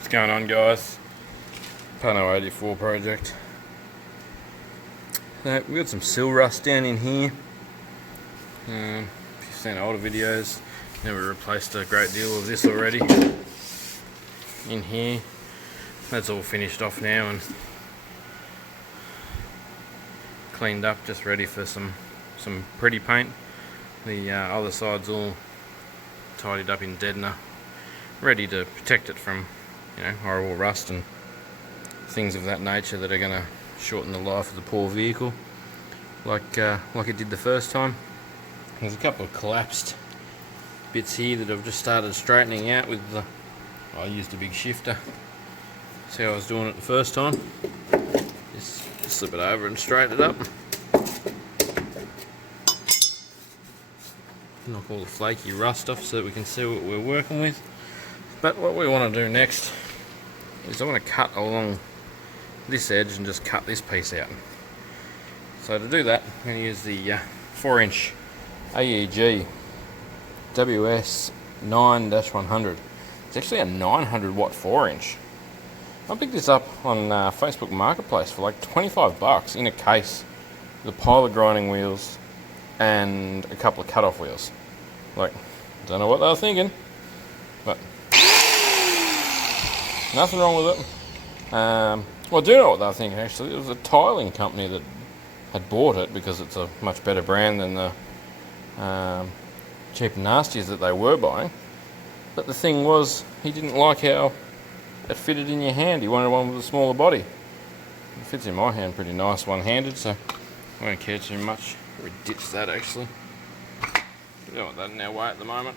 What's going on, guys? Pano84 project. So we got some sill rust down in here. If you've seen older videos, we replaced a great deal of this already in here. That's all finished off now and cleaned up, just ready for some pretty paint. The other side's all tidied up in deadener, ready to protect it from, horrible rust and things of that nature that are going to shorten the life of the poor vehicle, like it did the first time. There's a couple of collapsed bits here that I've just started straightening out with the. I used a big shifter. See how I was doing it the first time. Just slip it over and straighten it up. Knock all the flaky rust off so that we can see what we're working with. But what we want to do next is I want to cut along this edge and just cut this piece out. So to do that, I'm going to use the 4-inch AEG WS 9-100. It's actually a 900 watt 4-inch. I picked this up on Facebook Marketplace for like 25 bucks in a case with a pile of grinding wheels and a couple of cut-off wheels. Like, don't know what they were thinking, but nothing wrong with it. Well, I do know what they were thinking actually. It was a tiling company that had bought it because it's a much better brand than the cheap nasties that they were buying. But the thing was, he didn't like how it fitted in your hand. He wanted one with a smaller body. It fits in my hand pretty nice one-handed, so I don't care too much. We ditch that actually. We don't want that in our way at the moment.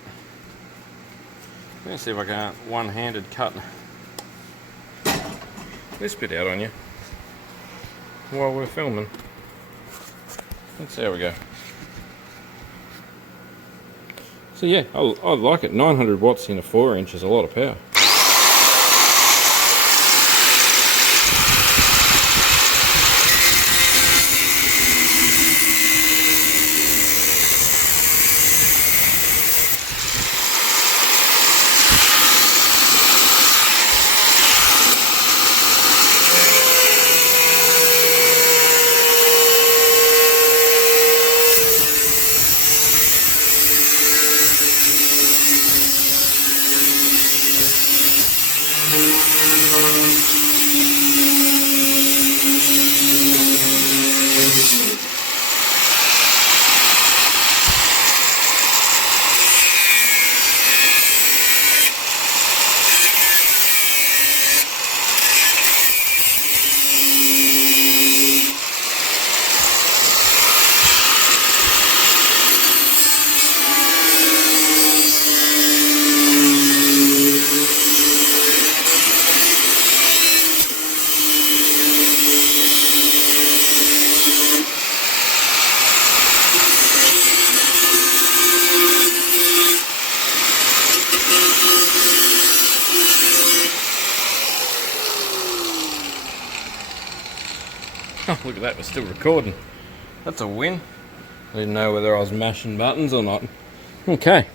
Let me see if I can one-handed cut this bit out on you while we're filming. Let's see how we go. So yeah, I like it. 900 watts in a 4-inch is a lot of power. Oh, look at that, we're still recording. That's a win. I didn't know whether I was mashing buttons or not. Okay.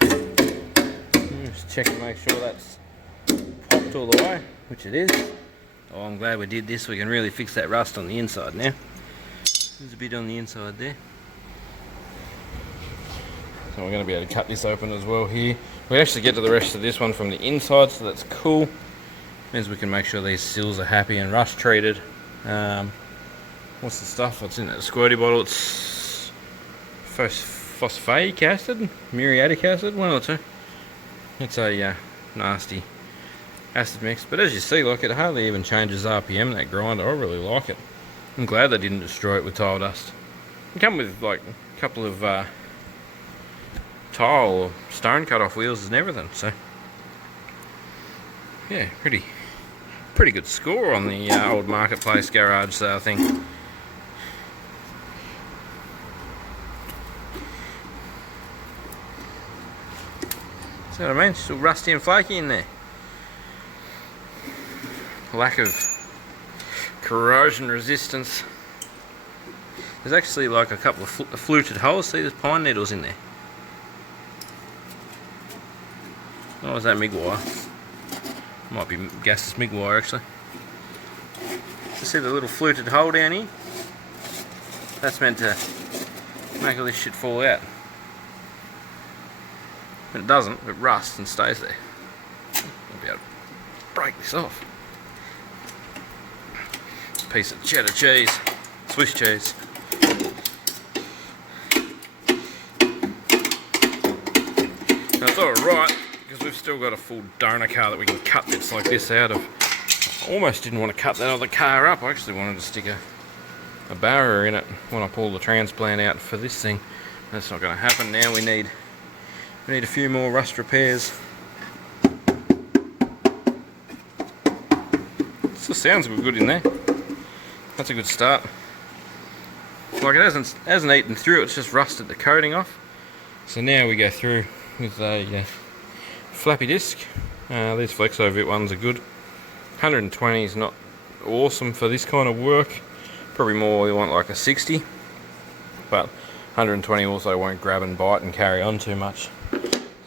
Just check and make sure that's popped all the way, which it is. Oh, I'm glad we did this. We can really fix that rust on the inside now. There's a bit on the inside there. So we're going to be able to cut this open as well here. We actually get to the rest of this one from the inside, so that's cool. Means we can make sure these sills are happy and rust treated. What's the stuff? What's in that squirty bottle? It's phosphoric acid, muriatic acid, one or two. It's a nasty acid mix, but as you see, like, it hardly even changes RPM, that grinder. I really like it. I'm glad they didn't destroy it with tile dust. It come with like a couple of tile or stone cut off wheels and everything, so yeah, pretty good score on the old Marketplace garage sale thing. See what I mean? Still rusty and flaky in there. Lack of corrosion resistance. There's actually like a couple of fluted holes. See, there's pine needles in there. Oh, was that MIG wire? Might be gases MIG wire actually. You see the little fluted hole down here? That's meant to make all this shit fall out. When it doesn't, it rusts and stays there. I'll be able to break this off. Piece of cheddar cheese, Swiss cheese. Now it's alright, because we've still got a full donor car that we can cut bits like this out of. I almost didn't want to cut that other car up. I actually wanted to stick a barrier in it when I pull the transplant out for this thing. That's not going to happen now. We need a few more rust repairs. Still sounds good in there. That's a good start. Like, it hasn't eaten through, it's just rusted the coating off. So now we go through with a flappy disc. These Flexovit ones are good. 120 is not awesome for this kind of work. Probably more you want like a 60. But 120 also won't grab and bite and carry on too much.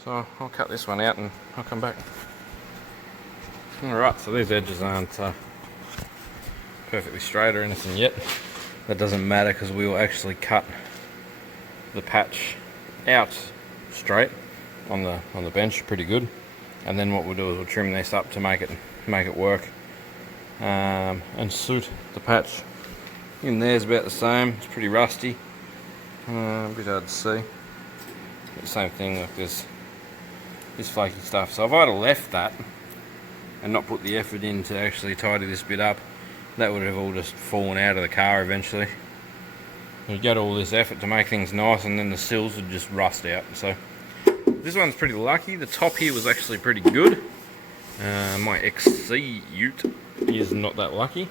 So I'll cut this one out and I'll come back. Alright, so these edges aren't perfectly straight or anything yet. That doesn't matter because we will actually cut the patch out straight on the bench pretty good, and then what we'll do is we'll trim this up to make it work and suit the patch. In there's about the same. It's pretty rusty, a bit hard to see. But the same thing, like this flaky stuff. So if I'd have left that and not put the effort in to actually tidy this bit up, that would have all just fallen out of the car eventually. We'd get all this effort to make things nice, and then the sills would just rust out. So this one's pretty lucky. The top here was actually pretty good. My XC Ute is not that lucky,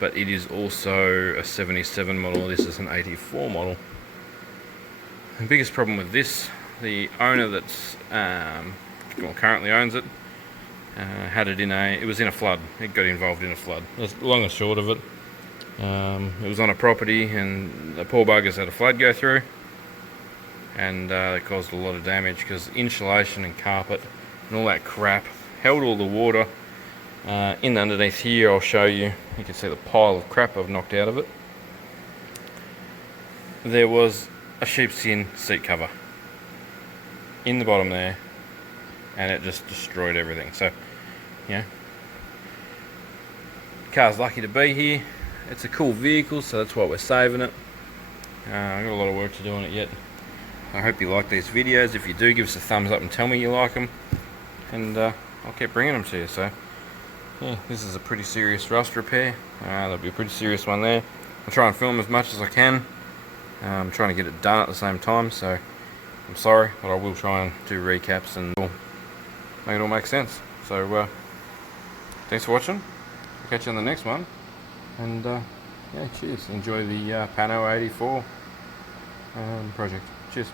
but it is also a 77 model. This is an 84 model. The biggest problem with this, the owner that's currently owns it, had it it was in a flood. It got involved in a flood. That's long and short of it. It was on a property, and the poor buggers had a flood go through, and it caused a lot of damage because insulation and carpet and all that crap held all the water in underneath here. I'll show you. You can see the pile of crap I've knocked out of it. There was a sheepskin seat cover in the bottom there, and it just destroyed everything. So, you know, the car's lucky to be here. It's a cool vehicle, so that's why we're saving it. I've got a lot of work to do on it yet. I hope you like these videos. If you do, give us a thumbs up and tell me you like them, and I'll keep bringing them to you. So yeah, this is a pretty serious rust repair. There'll be a pretty serious one there. I'll try and film as much as I can. I'm trying to get it done at the same time, so I'm sorry, but I will try and do recaps and make it all make sense. So thanks for watching. I'll catch you on the next one, and yeah, cheers. Enjoy the Pano84 project. Cheers.